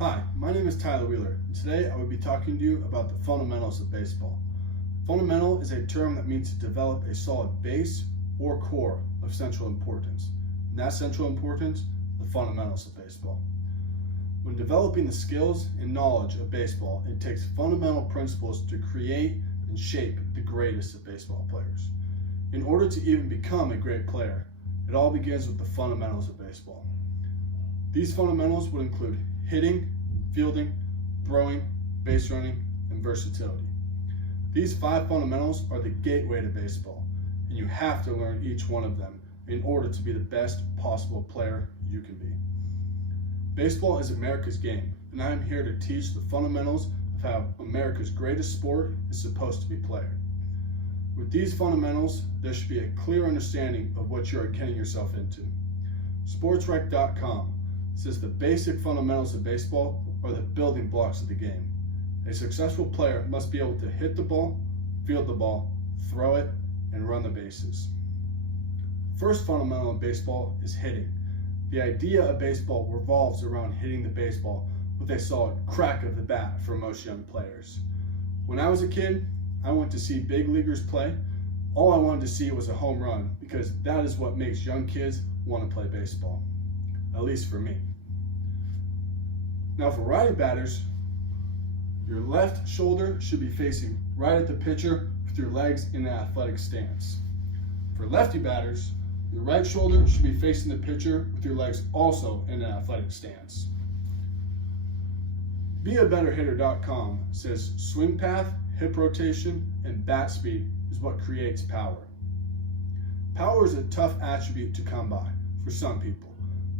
Hi, my name is Tyler Wheeler, and today I will be talking to you about the fundamentals of baseball. Fundamental is a term that means to develop a solid base or core of central importance, and that central importance, the fundamentals of baseball. When developing the skills and knowledge of baseball, it takes fundamental principles to create and shape the greatest of baseball players. In order to even become a great player, it all begins with the fundamentals of baseball. These fundamentals would include hitting, fielding, throwing, base running, and versatility. These 5 fundamentals are the gateway to baseball, and you have to learn each one of them in order to be the best possible player you can be. Baseball is America's game, and I am here to teach the fundamentals of how America's greatest sport is supposed to be played. With these fundamentals, there should be a clear understanding of what you are getting yourself into. Sportsrec.com says the basic fundamentals of baseball are the building blocks of the game. A successful player must be able to hit the ball, field the ball, throw it, and run the bases. First fundamental in baseball is hitting. The idea of baseball revolves around hitting the baseball with a solid crack of the bat for most young players. When I was a kid, I went to see big leaguers play. All I wanted to see was a home run because that is what makes young kids want to play baseball, at least for me. Now for righty batters, your left shoulder should be facing right at the pitcher with your legs in an athletic stance. For lefty batters, your right shoulder should be facing the pitcher with your legs also in an athletic stance. BeABetterHitter.com says swing path, hip rotation, and bat speed is what creates power. Power is a tough attribute to come by for some people,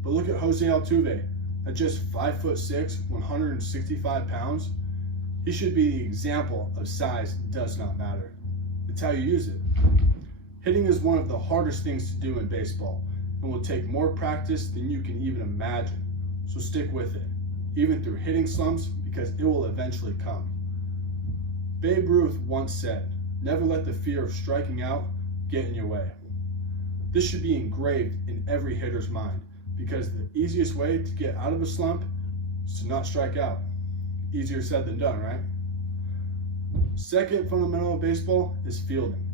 but look at Jose Altuve. At just 5'6", 165 pounds, he should be the example of size does not matter. It's how you use it. Hitting is one of the hardest things to do in baseball and will take more practice than you can even imagine. So stick with it, even through hitting slumps, because it will eventually come. Babe Ruth once said, "Never let the fear of striking out get in your way." This should be engraved in every hitter's mind, because the easiest way to get out of a slump is to not strike out. Easier said than done, right? Second fundamental of baseball is fielding.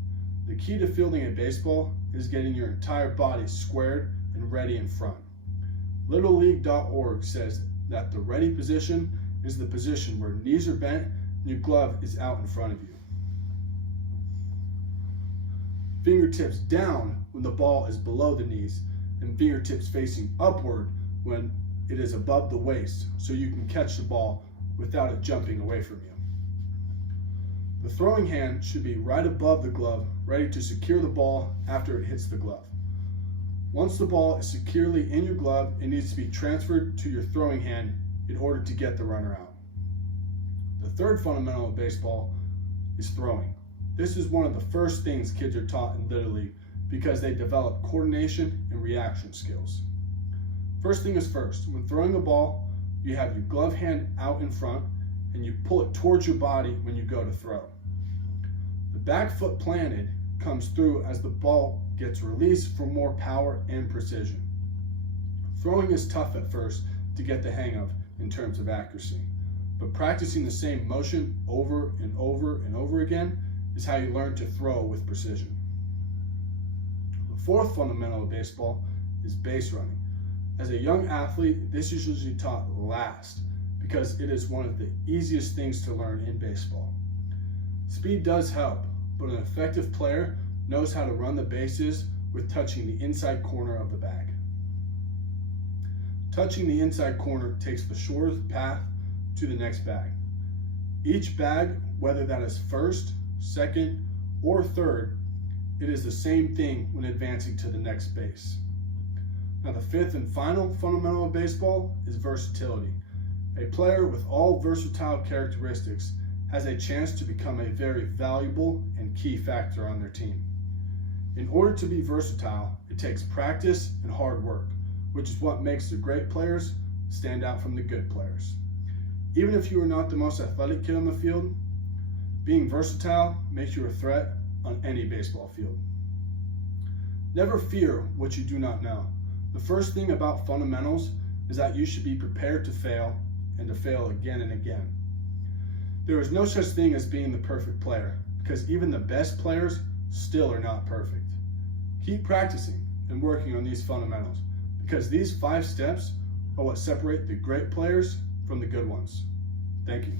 The key to fielding a baseball is getting your entire body squared and ready in front. LittleLeague.org says that the ready position is the position where knees are bent and your glove is out in front of you. Fingertips down when the ball is below the knees, and fingertips facing upward when it is above the waist, so you can catch the ball without it jumping away from you. The throwing hand should be right above the glove, ready to secure the ball after it hits the glove. Once the ball is securely in your glove, it needs to be transferred to your throwing hand in order to get the runner out. The third fundamental of baseball is throwing. This is one of the first things kids are taught in Little League because they develop coordination and reaction skills. First thing is first, when throwing a ball, you have your glove hand out in front and you pull it towards your body when you go to throw. The back foot planted comes through as the ball gets released for more power and precision. Throwing is tough at first to get the hang of in terms of accuracy, but practicing the same motion over and over and over again is how you learn to throw with precision. The fourth fundamental of baseball is base running. As a young athlete, this is usually taught last because it is one of the easiest things to learn in baseball. Speed does help, but an effective player knows how to run the bases with touching the inside corner of the bag. Touching the inside corner takes the shortest path to the next bag. Each bag, whether that is first, second, or third, it is the same thing when advancing to the next base. Now the fifth and final fundamental of baseball is versatility. A player with all versatile characteristics has a chance to become a very valuable and key factor on their team. In order to be versatile, it takes practice and hard work, which is what makes the great players stand out from the good players. Even if you are not the most athletic kid on the field, being versatile makes you a threat on any baseball field. Never fear what you do not know. The first thing about fundamentals is that you should be prepared to fail and to fail again and again. There is no such thing as being the perfect player, because even the best players still are not perfect. Keep practicing and working on these fundamentals, because these 5 steps are what separate the great players from the good ones. Thank you.